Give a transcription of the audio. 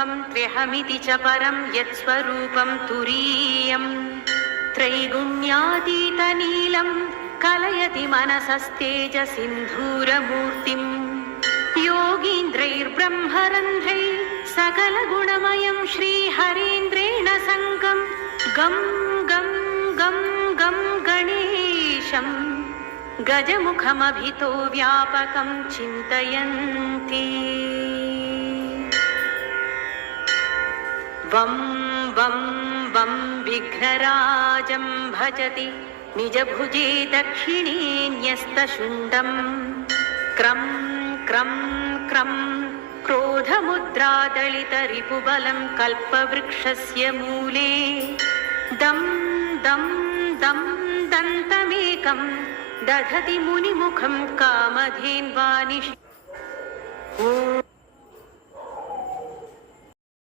रूपं त्र्यहमिति च परं यत्स्वरूपं तुरीयं त्रैगुण्यातीतनीलं कलयति मनसस्तेजसिन्धूरमूर्तिं योगीन्द्रैर्ब्रह्मरन्ध्रैः सकलगुणमयं श्रीहरेन्द्रेण सङ्गं गं गं गं गं गणेशं गजमुखमभितो व्यापकं चिन्तयन्ति वं वं वं विघ्नराजं भजति निजभुजे दक्षिणे न्यस्तशुण्डं क्रं क्रं क्रं क्रोधमुद्रादलितरिपुबलं कल्पवृक्षस्य मूले दं दं दं दन्तमेकं दधति मुनिमुखं कामधेन्वानिश